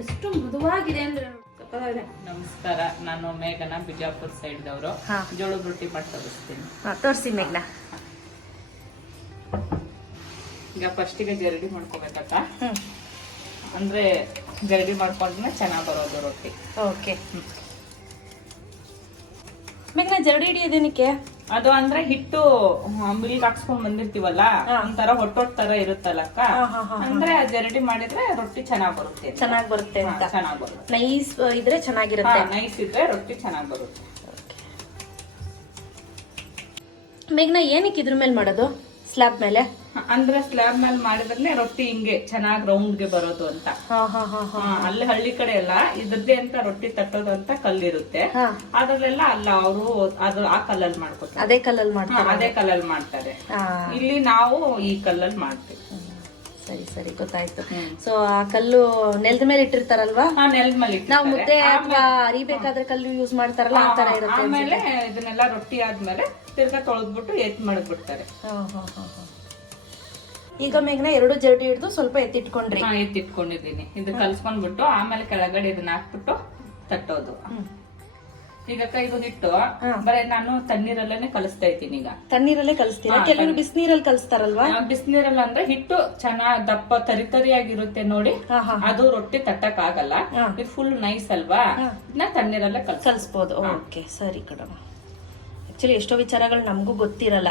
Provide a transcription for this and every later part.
ಎಷ್ಟು ಮೃದುವಾಗಿದೆ ಅಂದ್ರೆ ನಮಸ್ಕಾರ, ನಾನು ಮೇಘನ, ಬಿಜಾಪುರ ಸೈಡ್ ದವರು. ಜೋಳದ ರೊಟ್ಟಿ ಮಾಡಿ ತೋರಿಸ್ತೀನಿ. ತೋರಿಸಿ ಮೇಘನ. ಈಗ ಫಸ್ಟಿಗೆ ಜರಡಿ ಮಾಡ್ಕೋಬೇಕಕ್ಕ. ಅಂದ್ರೆ ಜರಡಿ ಮಾಡ್ಕೊಂಡ್ರೆ ಚೆನ್ನಾಗಿ ಬರೋದು ರೊಟ್ಟಿ. ಓಕೆ ಮೇಘನ, ಜರಡಿ ಹಿಡಿಯೋದೇನಕ್ಕೆ? ಅದು ಅಂದ್ರೆ ಹಿಟ್ಟು ಮಿಲ್ಕ್ ಹಾಕ್ಸ್ಕೊಂಡ್ ಬಂದಿರ್ತೀವಲ್ಲ, ಒಂಥರ ಹೊಟ್ಟೊಟ್ ತರ ಇರುತ್ತಲ್ಲಕ್ಕ, ಅಂದ್ರೆ ಜರಡಿ ಮಾಡಿದ್ರೆ ರೊಟ್ಟಿ ಚೆನ್ನಾಗ್ ಬರುತ್ತೆ. ಚೆನ್ನಾಗ್ ಬರುತ್ತೆ ಅಂತ. ಚೆನ್ನಾಗ್ ಬರುತ್ತೆ. ನೈಸ್ ಇದ್ರೆ ಚೆನ್ನಾಗಿರುತ್ತೆ. ನೈಸ್ ಇದ್ರೆ ರೊಟ್ಟಿ ಚೆನ್ನಾಗ್ ಬರುತ್ತೆ. ಮೇಘನ, ಏನಕ್ಕೆ ಇದ್ರ ಮೇಲೆ ಮಾಡೋದು? ಸ್ಲ್ಯಾಬ್ ಮೇಲೆ? ಅಂದ್ರೆ ಸ್ಲ್ಯಾಬ್ ಮೇಲೆ ಮಾಡಿದ್ರೆ ರೊಟ್ಟಿ ಹಿಂಗೆ ಚೆನ್ನಾಗ್ ರೌಂಡ್ ಗೆ ಬರೋದು ಅಂತ. ಅಲ್ಲಿ ಹಳ್ಳಿ ಕಡೆ ಎಲ್ಲ ಇದ್ರದ್ದೇ ಅಂತ ರೊಟ್ಟಿ ತಟ್ಟೋದು ಅಂತ ಕಲ್ಲಿರುತ್ತೆ, ಅದ್ರಲ್ಲೆಲ್ಲ ಅಲ್ಲ, ಅವರು ಅದು ಆ ಕಲ್ಲಲ್ಲಿ ಮಾಡ್ಕೊತಾರೆ. ಅದೇ ಕಲ್ಲಲ್ಲಿ ಮಾಡ್ತಾರೆ. ಅದೇ ಕಲ್ಲಲ್ಲಿ ಮಾಡ್ತಾರೆ. ಇಲ್ಲಿ ನಾವು ಈ ಕಲ್ಲಲ್ಲಿ ಮಾಡ್ತೀವಿ. ಸರಿ ಸರಿ, ಗೊತ್ತಾಯ್ತು. ಸೊ ಆ ಕಲ್ಲು ನೆಲದ ಮೇಲೆ ಇಟ್ಟಿರ್ತಾರಲ್ವಾ? ನೆಲದ ಮೇಲೆ ನಾವು ಮುದ್ದೆ ಅಥವಾ ಅರಿಬೇಕಾದ್ರೆ ಕಲ್ಲು ಯೂಸ್ ಮಾಡ್ತಾರಲ್ಲ, ಆ ತರ ಇರುತ್ತೆ. ಆಮೇಲೆ ಇದನ್ನೆಲ್ಲ ರೊಟ್ಟಿ ಆದ್ಮೇಲೆ ತಿರ್ಗಾ ತೊಳೆದ್ಬಿಟ್ಟು ಎತ್ ಮಾಡಬಿಡ್ತಾರೆ. ಈಗ ಮೇಘನ ಎರಡು ಜರಡಿ ಹಿಡಿದು ಸ್ವಲ್ಪ ಎತ್ತಿಟ್ಕೊಂಡ್ರಿ? ಎತ್ತಿಟ್ಕೊಂಡಿದ್ದೀನಿ. ಇದು ಕಲ್ಸ್ಕೊಂಡ್ಬಿಟ್ಟು ಆಮೇಲೆ ಕೆಳಗಡೆ ಇದನ್ನ ಹಾಕ್ಬಿಟ್ಟು ತಟ್ಟೋದು. ಈಗ ಇದು ಹಿಟ್ಟು ಬರೀ ನಾನು ತಣ್ಣೀರಲ್ಲೇನೆ ಕಲಿಸ್ತಾ ಇದ್ದೀನಿ. ಈಗ ತಣ್ಣೀರಲ್ಲೇ ಕಲಿಸ್ತೀರಾ? ಕೆಲವರು ಬಿಸಿನೀರಲ್ಲಿ ಕಲಿಸ್ತಾರಲ್ವಾ? ಬಿಸಿನೀರಲ್ಲ ಅಂದ್ರೆ ಹಿಟ್ಟು ಚೆನ್ನಾಗ್ ದಪ್ಪ ತರಿತರಿಯಾಗಿರುತ್ತೆ ನೋಡಿ, ಅದು ರೊಟ್ಟಿ ತಟ್ಟಕ್ ಆಗಲ್ಲ. ಇದು ಫುಲ್ ನೈಸ್ ಅಲ್ವಾ, ಇದನ್ನ ತಣ್ಣೀರಲ್ಲೇ ಕಲಿಸ್ಬೋದು. ಓಕೆ ಸರಿ ಕಣಮ್ಮ. ಆಕ್ಚುಲಿ ಎಷ್ಟೋ ವಿಚಾರಗಳು ನಮಗೂ ಗೊತ್ತಿರಲ್ಲ.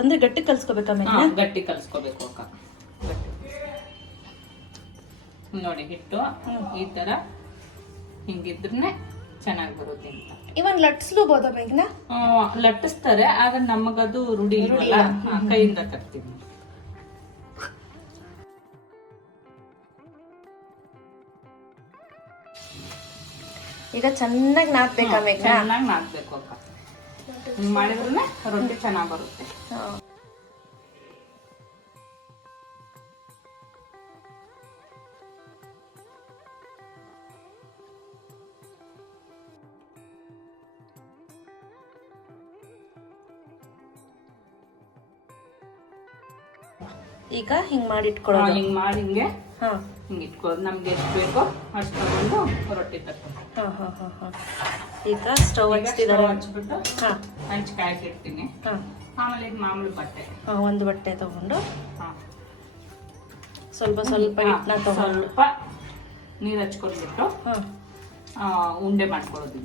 ಅಂದ್ರೆ ಗಟ್ಟಿ ಕಲ್ಸ್ಕೋಬೇಕಾ? ಗಟ್ಟಿ ಕಲ್ಸ್ಕೋಬೇಕು ಅಕ್ಕ. ನೋಡಿ ಹಿಟ್ಟು ಈ ತರ ಹಿಂಗಿದ್ರೆ ಚೆನ್ನಾಗಿ ಬರುತ್ತೆ ಅಂತ. ಇವನ್ ಲಟ್ಸ್ಲೂಬೋದಾ ಮೇಘನ? ಲಟ್ಟಿಸ್ತಾರೆ, ಆದ್ರೆ ನಮಗದು ರೂಢಿ ಇರಲ್ಲ, ಕೈಯಿಂದ ತರ್ತೀವಿ. ಈಗ ಚೆನ್ನಾಗಿ ನಾದ್ಬೇಕಾ ಮೇಘನ? ಚೆನ್ನಾಗಿ ನಾದ್ಬೇಕು ಅಕ್ಕ. ಮಾಡಿದ್ರೆ ರೊಟ್ಟಿ ಚೆನ್ನಾಗಿ ಬರುತ್ತೆ. ಈಗ ಹಿಂಗ್ ಮಾಡಿ ಇಟ್ಕೊಳ್ಳೋದು. ಹಿಂಗ್ ಮಾಡಿ ಹಿಂಗೆ ಹಿಂಗ್ ಇಟ್ಕೊಳ್ಳೋದು. ನಮ್ಗೆ ಎಷ್ಟು ಬೇಕೋ ಅಷ್ಟು ತಗೊಂಡು ರೊಟ್ಟಿ ತರ್ತೀವಿ. ಈಗ ಸ್ಟವ್ ಹಚ್ಬಿಟ್ಟು ಹಂಚ್ ಕಾಯಕ್ಕೆ ಇಡ್ತೀನಿ. ಆಮೇಲೆ ಇದು ಮಾಮೂಲಿ ಬಟ್ಟೆ, ಒಂದು ಬಟ್ಟೆ ತಗೊಂಡು ಸ್ವಲ್ಪ ಸ್ವಲ್ಪ ಹಿಟ್ಟನ್ನ ತಗೊಂಡು ಸ್ವಲ್ಪ ನೀರ್ ಹಚ್ಕೊಂಡ್ಬಿಟ್ಟು ಉಂಡೆ ಮಾಡ್ಕೊಳ್ಳೋದು.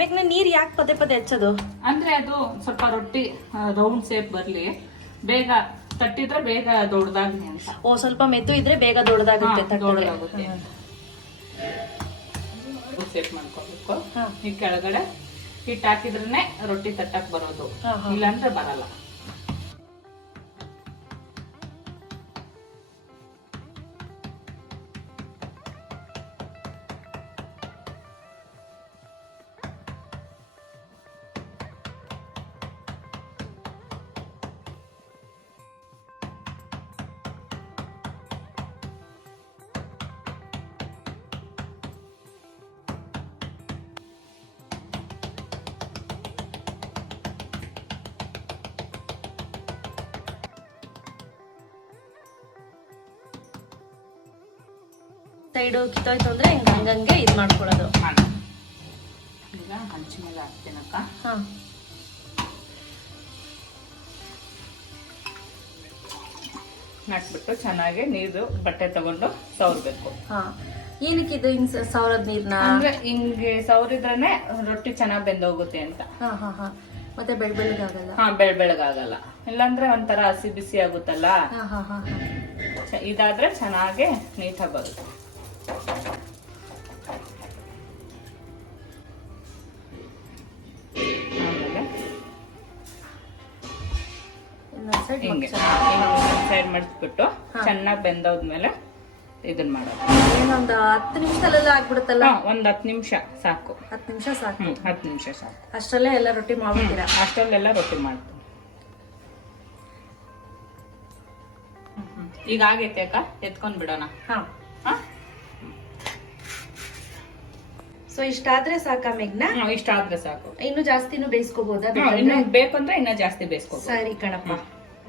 ಮೇಘನ, ನೀರ್ ಯಾಕೆ ಪದೇ ಪದೇ ಹಚ್ಚೋದು? ಅಂದ್ರೆ ಅದು ಸ್ವಲ್ಪ ರೊಟ್ಟಿ ರೌಂಡ್ ಶೇಪ್ ಬರ್ಲಿ, ಬೇಗ ತಟ್ಟಿದ್ರೆ ಬೇಗ ದೊಡ್ಡದಾಗ್ಲಿ ಅಂತ. ಸ್ವಲ್ಪ ಮೆದ್ದು ಇದ್ರೆ ಬೇಗ ದೊಡ್ಡದಾಗುತ್ತೆ. ದೊಡ್ಡದಾಗುತ್ತೆ. ಶೇಪ್ ಮಾಡ್ಕೋಬೇಕು. ಈ ಕೆಳಗಡೆ ಹಿಟ್ಟು ಹಾಕಿದ್ರೇನೆ ರೊಟ್ಟಿ ತಟ್ಟಕ್ ಬರೋದು, ಇಲ್ಲಾಂದ್ರೆ ಬರಲ್ಲ. ಸೈಡು ಕಿತ್ತೋಯ್ತು ಅಂದ್ರೆ ಹಿಂಗ ಹಂಗಂಗೆ ಇದ್ ಮಾಡ್ಕೊಳ್ಳೋದು. ಈಗ ಹಂಚ ಮೇಲೆ ಹಾಕ್ತೀನಕ್ಕ. ಹಾಕ್ಬಿಟ್ಟು ಚೆನ್ನಾಗಿ ನೀರು ಬಟ್ಟೆ ತಗೊಂಡು ಸವರ್ಬೇಕು. ಏನಕ್ಕೆ ಇದು ಹಿಂಗ್ ಸವರದ್ ನೀರ್ನ? ಅಂದ್ರೆ ಹಿಂಗೆ ಸವರಿದ್ರೇನೆ ರೊಟ್ಟಿ ಚೆನ್ನಾಗ್ ಬೆಂದೋಗುತ್ತೆ ಅಂತ. ಮತ್ತೆ ಬೆಳಗಾಗಲ್ಲ. ಬೆಳಗಾಗಲ್ಲ, ಇಲ್ಲಾಂದ್ರೆ ಒಂಥರ ಹಸಿ ಬಿಸಿ ಆಗುತ್ತಲ್ಲ. ಇದಾದ್ರೆ ಚೆನ್ನಾಗಿ ನೀಟಾಗಿ ಬರುತ್ತೆ. ಆಮೇಲೆ ಸೈಡ್ ಮಾಡಿಸ್ಬಿಟ್ಟು ಚೆನ್ನಾಗಿ ಬೆಂದೋದ್ಮೇಲೆ ಇದನ್ನ ಮಾಡೋದು. ಏನೊಂದು 10 ನಿಮಿಷದಲ್ಲೆಲ್ಲ ಆಗ್ಬಿಡುತ್ತಲ್ಲ? ಒಂದ್ 10 ನಿಮಿಷ ಸಾಕು. 10 ನಿಮಿಷ ಸಾಕು. 10 ನಿಮಿಷ ಸಾಕು. ಅಷ್ಟರಲ್ಲೇ ಎಲ್ಲ ರೊಟ್ಟಿ ಮಾಡ್ತೀರಾ? ಅಷ್ಟರಲ್ಲೆಲ್ಲ ರೊಟ್ಟಿ ಮಾಡ್ತೀವಿ. ಈಗ ಆಗೈತೆ ಅಕ್ಕ, ಎತ್ಕೊಂಡ್ ಬಿಡೋಣ. ಹಾ ಹಾ ಸೊ ಇಷ್ಟಾದ್ರೆ ಸಾಕಾ ಮೇಘ್ನ? ಇಷ್ಟ ಆದ್ರೆ ಸಾಕು. ಇನ್ನು ಜಾಸ್ತಿನೂ ಬೇಯಿಸ್ಕೋಬಹುದಾ? ಇನ್ನು ಬೇಕಂದ್ರೆ ಇನ್ನ ಜಾಸ್ತಿ ಬೇಯಿಸ್ಕೋ. ಸರಿ ಕಣಪ್ಪ.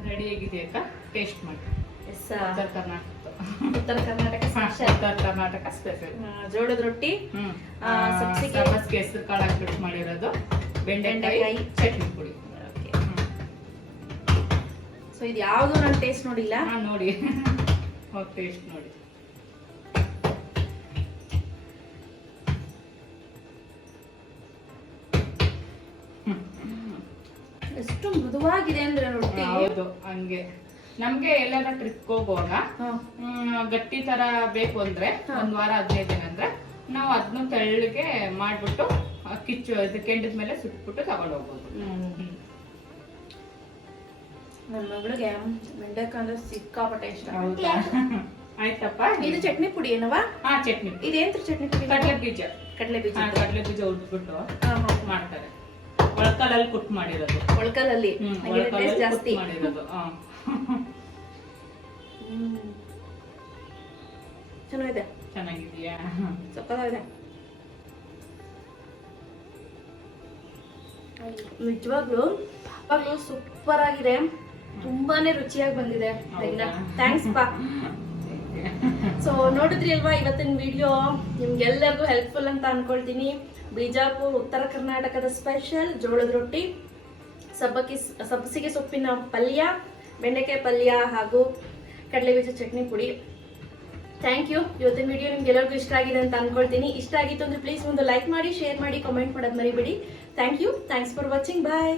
ರೆಡಿ ಆಗಿದೆ ಅಕ್ಕ, ಟೇಸ್ಟ್ ಮಾಡಿ. ಉತ್ತರ ಕರ್ನಾಟಕ ಉತ್ತರ ಕರ್ನಾಟಕ ಉತ್ತರ ಕರ್ನಾಟಕ ಸ್ಪೆಷಲ್ ಜೋಳದ ರೊಟ್ಟಿ, ಸಬ್ಬಸಿಗೆ ಹೆಸರು ಕಾಳು ಹಾಕ್ಬಿಟ್ಟು ಮಾಡಿರೋದು, ಬೆಂಡೆಕಾಯಿ ಚಟ್ನಿ ಪುಡಿ. ಸೊ ಇದು ಯಾವ್ದು ನಾನು ಟೇಸ್ಟ್ ನೋಡಿಲ್ಲ. ನೋಡಿ ಟೇಸ್ಟ್ ನೋಡಿ. ಎಷ್ಟು ಮೃದುವಾಗಿದೆ ಅಂದ್ರೆ ರೊಟ್ಟಿ. ಹೌದು, ಹಂಗೆ ನಮ್ಗೆ ಎಲ್ಲಾರ ಟ್ರಿಪ್ ಹೋಗುವಾಗ ಗಟ್ಟಿ ತರ ಬೇಕು ಅಂದ್ರೆ 1 ವಾರ 15 ದಿನ ಅಂದ್ರೆ ನಾವು ಅದನ್ನ ತೆಳ್ಳಗೆ ಮಾಡ್ಬಿಟ್ಟು ಕಿಚ್ಚು ಕೆಂಡದ ಮೇಲೆ ಸುಟ್ಬಿಟ್ಟು ತಗೊಂಡು ಹೋಗ್ಬೋದು. ನನ್ನ ಮಗಳಿಗೆ ಬೆಂಡೆಕಾಯಿ ಅಂದ್ರೆ ಸಿಕ್ಕಾಪಟ್ಟೆ ಇಷ್ಟ. ಹೌದಾ? ಆಯ್ತಪ್ಪ. ಇದು ಚಟ್ನಿ ಪುಡಿ ಏನವಾ? ಚಟ್ನಿ. ಇದೇಂತ ಚಟ್ನಿ ಪುಡಿ? ಕಡಲೆ ಬೀಜ ಉದ್ಬಿಟ್ಟು ಮಾಡ್ತಾರೆ. ಒಳಕಲ್ಲಲ್ಲಿ ಕುಟ್ ಮಾಡಿರೋದು. ಒಳಕಲ್ಲಲ್ಲಿ ಜಾಸ್ತಿ ಮಾಡಿರೋದು. ಚೆನ್ನಾಗಿದೆ. ಚೆನ್ನಾಗಿದೆಯಾ? ಸಕ್ಕತ್ತಾಗಿದೆ. ನಿಜವಾಗ್ಲೂ ಸೂಪರ್ ಆಗಿದೆ, ತುಂಬಾನೇ ರುಚಿಯಾಗಿ ಬಂದಿದೆ. ಥ್ಯಾಂಕ್ಸ್ ಪಾ. ಸೊ ನೋಡಿದ್ರಿ ಅಲ್ವಾ ಇವತ್ತಿನ ವಿಡಿಯೋ, ನಿಮ್ಗೆಲ್ಲರಿಗೂ ಹೆಲ್ಪ್ಫುಲ್ ಅಂತ ಅನ್ಕೊಳ್ತೀನಿ. ಬಿಜಾಪುರ್ ಉತ್ತರ ಕರ್ನಾಟಕದ ಸ್ಪೆಷಲ್ ಜೋಳದ ರೊಟ್ಟಿ, ಸಬ್ಬಸಿಗೆ ಸೊಪ್ಪಿನ ಪಲ್ಯ, ಬೆಂಡೆಕಾಯಿ ಪಲ್ಯ ಹಾಗೂ ಕಡಲೆಬೀಜ ಚಟ್ನಿ ಪುಡಿ. Thank you. ಇವತ್ತಿನ ವಿಡಿಯೋ ನಿಮ್ಗೆಲ್ಲರಿಗೂ ಇಷ್ಟ ಆಗಿದೆ ಅಂತ ಅನ್ಕೊಳ್ತೀನಿ. ಇಷ್ಟ ಆಗಿತ್ತು ಅಂದ್ರೆ ಪ್ಲೀಸ್ ಒಂದು ಲೈಕ್ ಮಾಡಿ, ಶೇರ್ ಮಾಡಿ, ಕಾಮೆಂಟ್ ಮಾಡೋದು ಮರಿಬೇಡಿ. Thank you. Thanks for watching. Bye.